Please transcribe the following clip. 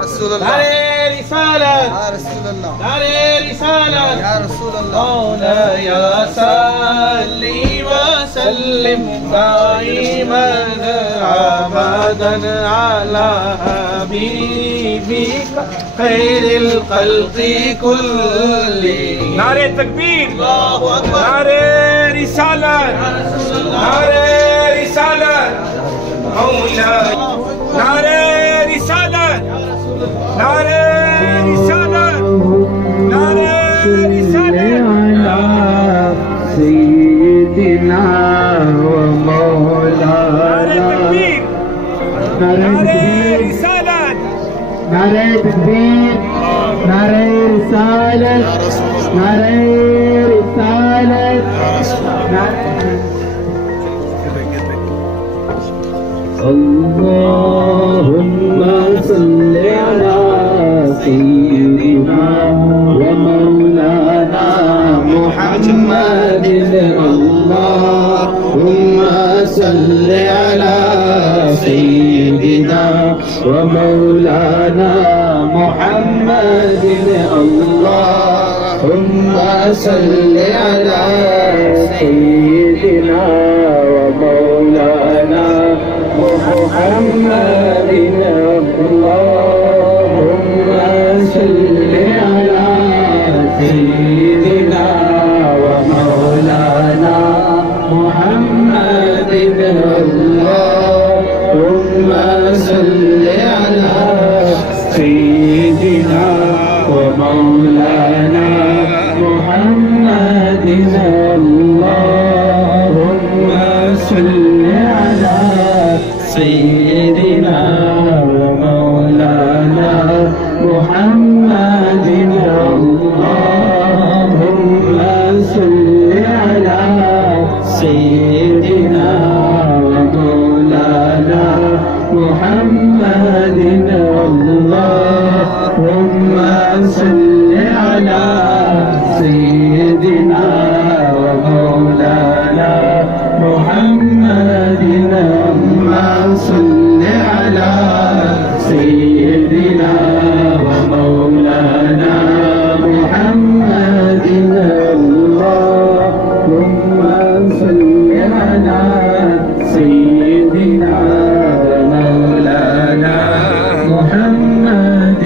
رسول الله نعرة رسالة يا رسول الله نعرة رسالة يا رسول الله مولاي صل وسلم دائما أبدا على حبيبك خير الخلق كلهم. نعرة تكبير، الله أكبر. نعرة رسالة، نعرة رسالة مولاي، نعرة رسالة، نعرة رسالة، نعرة رسالة على سيدنا ومولانا. نعرة تكبير، نعرة رسالة، نعرة تكبير، نعرة رسالة، نعرة رسالة، اللهم صل على سيدنا ومولانا محمد. اللهم صل على سيدنا ومولانا محمد. اللهم صل على سيدنا ومولانا محمد. اللهم صل على سيدنا ومولانا محمد. اللهم صل على سيدنا ومولانا محمد. اللهم صل على سيدنا ومولانا محمد. اللهم صل على سيدنا ومولانا محمد. اللهم صل على سيدنا ومولانا محمد. اللهم صل على سيدنا ومولانا محمد. اللهم صل على سيدنا ومولانا محمد.